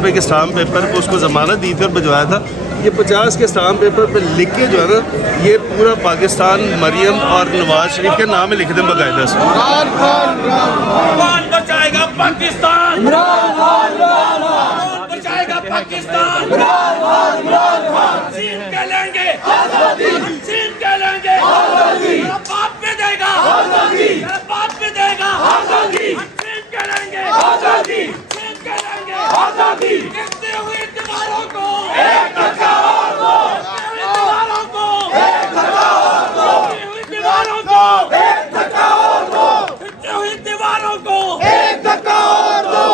के stamp paper पे उसको जमानत दी थी और भिजवाया था। ये 50 के स्टाम्प पेपर पे लिख के जो है ना, ये पूरा पाकिस्तान मरियम और नवाज शरीफ के नाम में लिख दें बाकायदा से। कौन बचाएगा पाकिस्तान? कौन बचाएगा पाकिस्तान? चीन के लेंगे, चीन के लेंगे, मेरा बाप पे देगा, मेरा बाप पे देगा, चीन के लेंगे, चीन के लेंगे, गिरते हुए दीवारों को एक धक्का और दो, दीवारों को एक धक्का और दो, दीवारों को एक धक्का और दो, गिरते हुए दीवारों को एक धक्का और दो,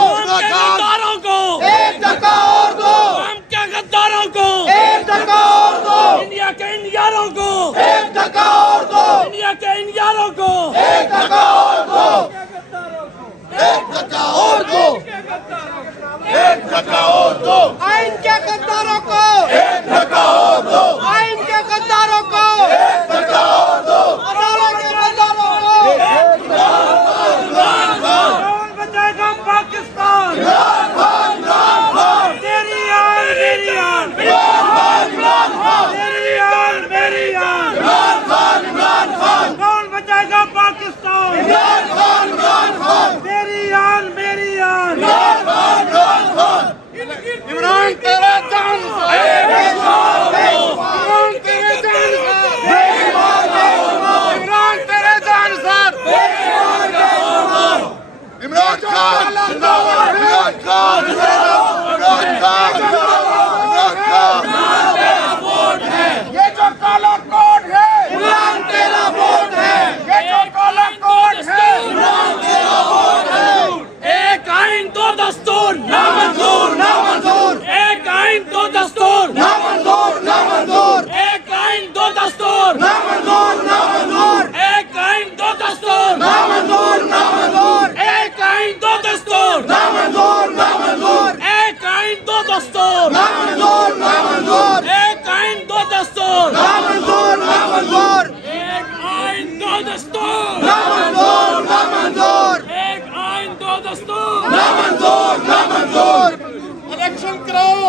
गद्दारों को एक धक्का और दो, हम क्या गद्दारों को एक धक्का और दो, इंडिया के इन यारों को एक धक्का और दो, इंडिया के इन यारों को एक धक्का और दो, एक धक्का और दो, एक धक्का और दो, आइन के गद्दारों को एक धक्का और दो, आइन के गद्दारों को एक धक्का और दो, अदालत के गद्दारों को एक धक्का और दो। कौन बचाएगा पाकिस्तान? तेरी आन मेरी आन, तेरी आन मेरी आन, कौन बचाएगा पाकिस्तान? तेरी आन मेरी आन, इमरान तेरा जान, इमरान तेरे जान, इमरान तेरे जान सर, इमरान खान, इमरान खान, इमरान खान, इमरान खान, ये जो काला कोड है इमरान तेरा वोट है, ये जो काला कोड है इमरान तेरा वोट है। एक आइन दो दस्तूर ना मंजूर, ना मंजूर, एक आइन दो दस्तूर ना मंजूर, ना मंजूर, एक आइन दो दस्तूर ना मंजूर, ना मंजूर, एक आइन दो दस्तूर ना मंजूर, ना मंजूर, एक आइन दो दस्तूर ना मंजूर, ना मंजूर, एक आइन दो दस्तूर ना मंजूर, ना मंजूर, एक आइन दो दस्तूर ना मंजूर, ना मंजूर, एक आइन दो दस्तूर ना मंजूर, ना मंजूर, एक आइन दो दस्तूर ना मंजूर, ना मंजूर। इलेक्शन कराओ,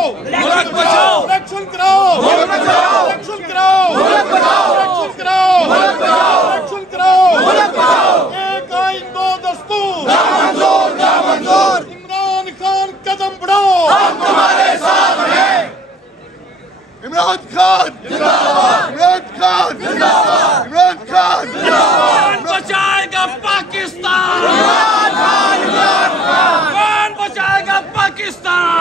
मुल्क बचाओ, इलेक्शन कराओ, मुल्क बचाओ, इलेक्शन कराओ, मुल्क बचाओ, इलेक्शन कराओ, मुल्क बचाओ, इलेक्शन कराओ, मुल्क बचाओ, एक आइन दो दस्तूर ना मंजूर, ना मंजूर। इमरान खान कदम बढ़ाओ, हम तुम्हारे साथ हैं। इमरान खान, इमरान खान, इमरान खान, कौन बचाएगा पाकिस्तान? कौन बचाएगा पाकिस्तान?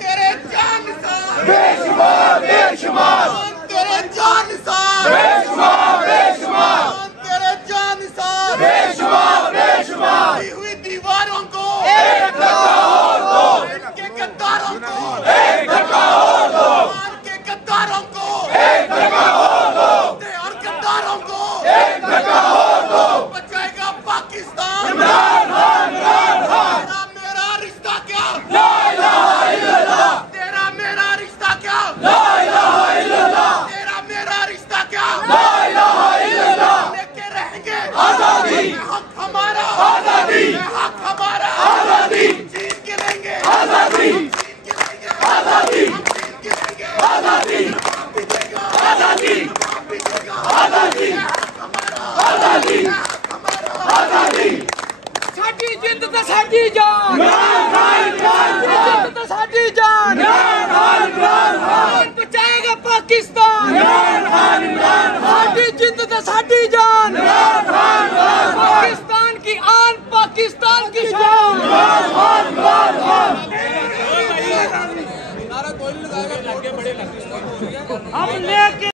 तेरे जान निसार बेशुमार, बेशुमार, तेरे जान निसार बेशुमार, बेशुमार, तेरे जान निसार बेशुमार, बेशुमार, हुई दीवारों को एक धक्का और दो, इनके गद्दारों को एक धक्का और दो, के गद्दारों को एक धक्का और दो, और गद्दारों को एक धक्का और दो। बचाएगा पाकिस्तान इमरान खान, इमरान खान। तेरा मेरा रिश्ता क्या? ला इलाहा इल्लल्लाह। तेरा मेरा रिश्ता क्या? ला इलाहा इल्लल्लाह। तेरा मेरा रिश्ता क्या? ला इलाहा इल्लल्लाह। लेके रहेंगे आजादी, हक हमारा आजादी, हक हमारा आजादी, जीत के लेंगे आजादी, जीत के लेंगे आजादी, जीत के लेंगे आजादी, आजादी, आजादी, आजादी, आजादी। साडी जिंद ते साडी जान, जिंद ते साडी जान, कौन बचाएगा पाकिस्तान? साडी जिंद ते साडी जान, पाकिस्तान की आन, पाकिस्तान की शान। हम लेके